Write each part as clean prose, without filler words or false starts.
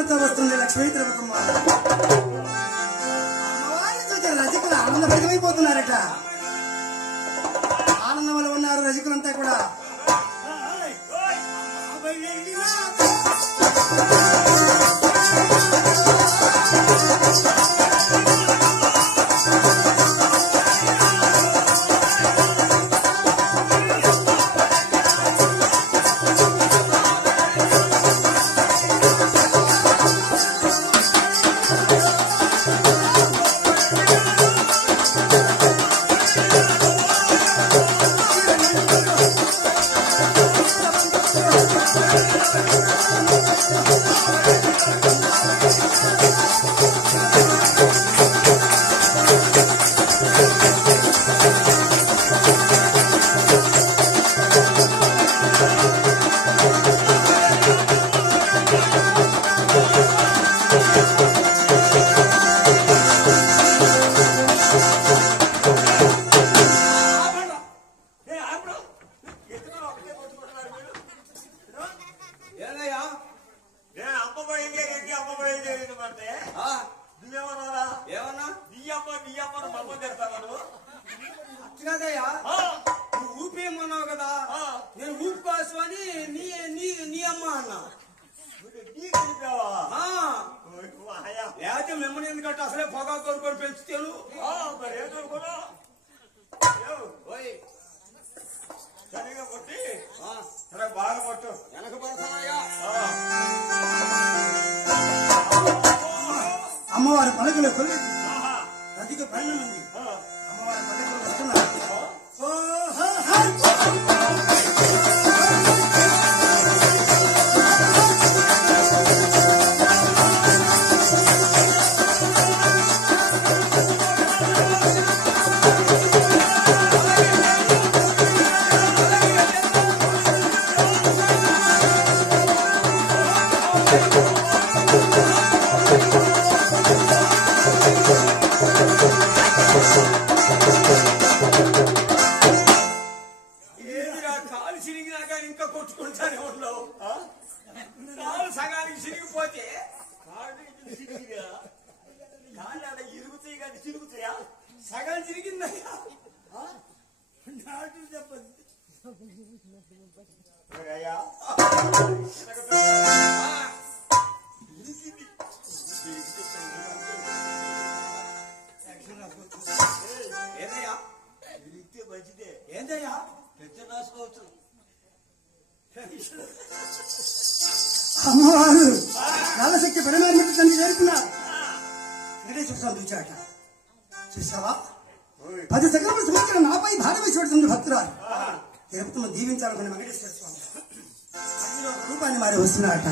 ఆగమనతో వస్తుంది లక్ష్మీ తిరుపతమ్మ. అమ్మవారిని చూసి రజకులు ఆనందభరితమైపోతున్నారట. ఆనందంలో ఉన్నారు రజకులంతా కూడా. ఊపేమన్నావు కదా, నేను ఊపు కోసమని నీ అమ్మ అన్నా. లేకపోతే మిమ్మల్ని ఎందుకంటే అసలే పొగా కోరుకొని పెంచుతాను. సరిగా కొట్టి సరే బాగా కొట్టు. వెనక పడతానయ్యా. అమ్మవారి పలకలు కొలి రజిక పైన ఉంది. అమ్మవారి పలకలు వస్తున్నారు. కాలు చిరిగినా కానీ ఇంకా కొట్టుకుంటానే ఉండవు. కాలు సగానికి చిరిగిపోతే కాళ్ళు అలా ఇరుగుతాయి కానీ చిరుగుతాయా? సగం చిరిగిందయ్యా. చెప్పండి ఏదయ్యా విరిగితే మంచిదే. ఏందయ్యా పెద్ద నాసుకోవచ్చు. అమ్మవారు కాలశక్తి పరిమాణించి తండ్రి చేరుకున్నారు. వెంకటేశ్వర స్వామి చూచాట. చూసావా 10 సెకండ్లు సుమించిన నాపై భారం వేసి పెడుతుంది భక్తురాలు. తిరుపతిని దీవించాలనుకున్న వెంకటేశ్వర స్వామి రూపాన్ని మారి వస్తున్నాడట.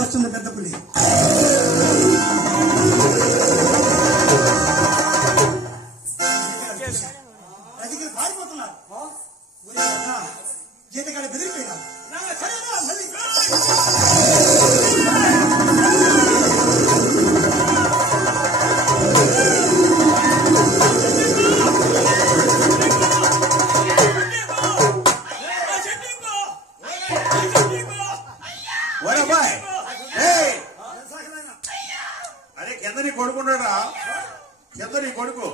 వస్తుంది పెద్ద పులి. రజకులు పారిపోతున్నారు. జీతకాడ బెదిరిపోయినారు. అరే కింద నీ కొడుకున్నాడా? కింద నీ కొడుకు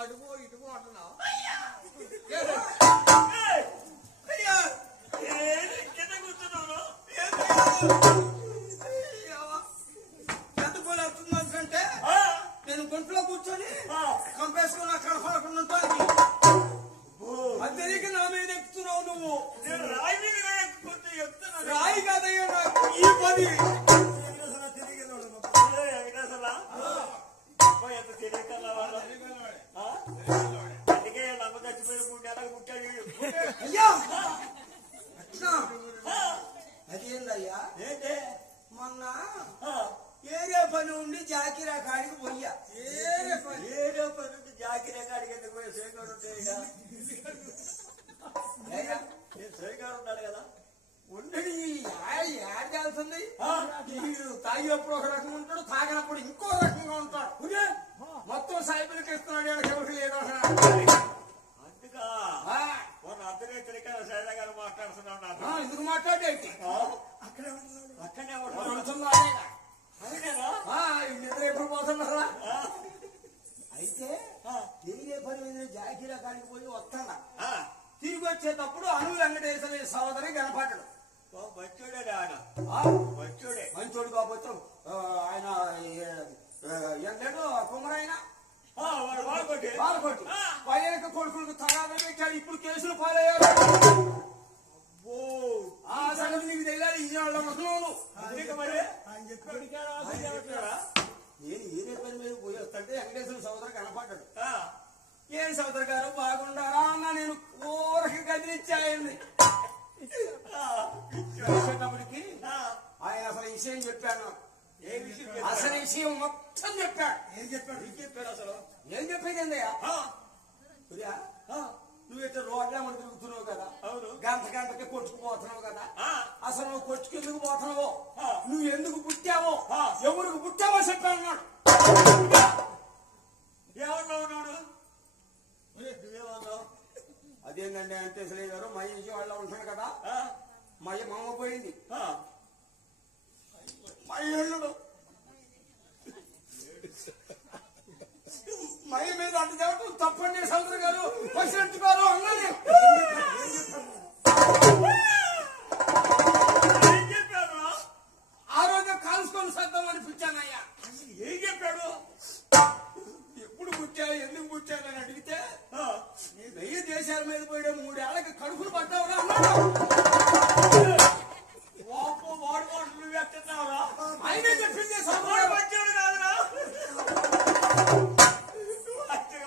అడుగో ఇటుగో అంటున్నావు. ఎంత పోలే అవుతుందంటే నేను గుంట్లో కూర్చొని కంపేసుకుని అక్కడ పడకుండా ఉంటాను. అది తెలియక నా మీద ఎక్కుతున్నావు నువ్వు. రాయి కాదయ్యా నాకు ఈ పని. అయ్యా అట్లా అదేందయ్యా? మొన్న ఏరే పని ఉండి జాకిరా కాడికి పోయా. ఏరే పని తాగినప్పుడు ఒక రకంగా ఉంటాడు, తాగినప్పుడు ఇంకో రకంగా ఉంటాడు. మొత్తం సైబిల్కి ఇస్తున్నాడు, ఎవరికి లేదు. అందుకా అర్ధరేతరిక సైడా గారు మాట్లాడుతున్నాడు. ఎందుకు మాట్లాడేంటి? అక్కడే నిద్ర ఎప్పుడు పోతున్నారా? అయితే తిరిగే పని మీద జాకీరా కాడికి పోయి వస్తాను. తిరిగి వచ్చేటప్పుడు అను వెంకటేశ్వర సోదరి కనపడ్డాడు. మంచోడే ఆయన, మంచోడే. మంచోడు కాకపోతే ఆయన ఎండాడు కుమరైన వాళ్ళకొట్టి పైన కొడుకులకు తగాదా పెట్టాడు. ఇప్పుడు కేసులు పాలయ్యారు. ఆ సంగతి నీకు తెలియాలి. ఈ వాళ్ళ ముసలోను నేను ఏదే పని మీద పోయి వస్తుంటే వెంకటేశ్వర సోదరు కనపడ్డాడు. ఏం సోదరు గారు బాగుండారా అన్న? నేను ఊరికి కదిలిచ్చాయండి. వచ్చేటప్పటికి ఆయన అసలు విషయం చెప్పాను. అసలు విషయం మొత్తం చెప్పాడు. ఏం చెప్పాడు అసలు? ఏం చెప్పేది ఏందయ్యా? నువ్వు ఇట్లా రోడ్లే మనం తిరుగుతున్నావు కదా, గంటకి కొట్టుకుపోతున్నావు కదా, అసలు నువ్వు కొట్టుకెందుకు పోతున్నావో, నువ్వు ఎందుకు పుట్టావో, ఎవరికి పుట్టావో చెప్పాను. ఏమన్నాడు? అదేంటండి వెంకటేశ్వర గారు మా ఇంటి వాళ్ళ ఉంటాడు కదా, మా అమ్మ పోయింది, మా ఇల్లుడు మై మీద అంత చెప్పడం తప్పండి సోదరు గారు, ప్రెసిడెంట్ గారు అన్నది. ఆ రోజు కాల్చుకొని సద్దాం అనిపించానయ్యా. ఏం చెప్పాడు? ఎప్పుడు పుట్టావు, ఎందుకు పుట్టానని అడిగితే వెయ్యి దేశాల మీద పోయడం 3 ఏళ్ళకి కడుపులు పడ్డావురా అన్నాడు. వాడు నువ్వు ఎట్టున్నావురా? ఆయనే చెప్పింది మంచోడు కాదురా.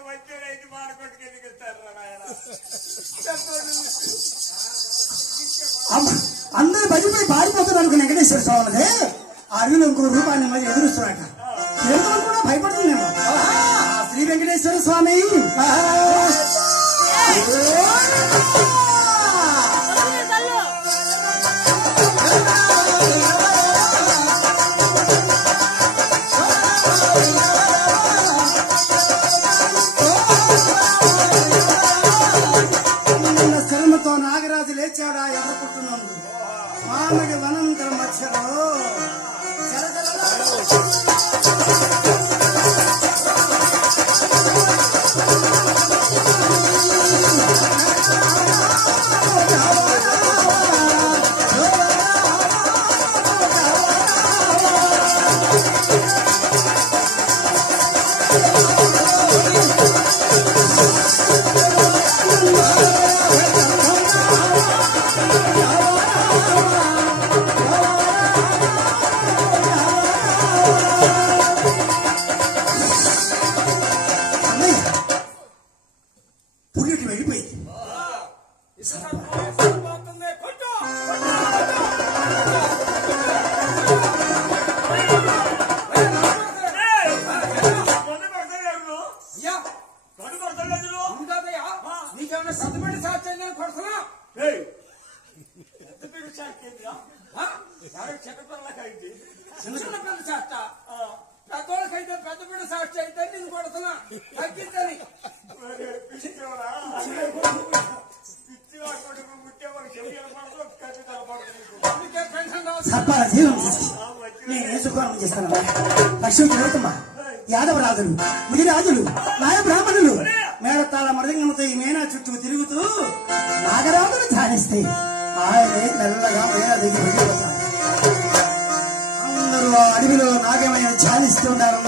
మంచోడు అయితే మాడకొట్టుకు ఎందుకు ఇస్తారు ఆయన? అందరూ భయపడి పారిపోతున్నారు అనుకున్న వెంకటేశ్వర స్వామిదే అడవిలో ఇంకో రూపాన్ని మళ్ళీ ఎదురుస్తున్నాట. పేరుతో కూడా భయపడుతుందేమో. శ్రీ వెంకటేశ్వర స్వామి శరణతో నాగరాజు లేచాడా ఎర్ర పుట్టునందు మామిడి వనంతర మధ్యలో పురిటి వెళ్ళిపోయింది. నీకేమైనా సత్తుపడి సాధ్యం కొడుతున్నా చిన్న పెద్ద చేస్తా, పెద్దోళ్ళకైతే పెద్ద బిడ్డ సాక్షి అయితే నేను కొడుతున్నా తగ్గిందని. సర్పాల జీవం చేసి నేనే సుఖానం చేస్తాను. లక్ష్మీ తిరుగుతమ్మా యాదవ రాజులు, ముదిరాజులు, నాయ బ్రాహ్మణులు మేడతాళ మృదంగంతో ఈ మేనా చుట్టూ తిరుగుతూ నాగరాజును ధ్యానిస్తే ఆయనే మెల్లగా మేనా దగ్గర వెళ్ళిపోతాడు. అందరూ ఆ అడవిలో నాగమైన ధ్యానిస్తూ ఉన్నారు.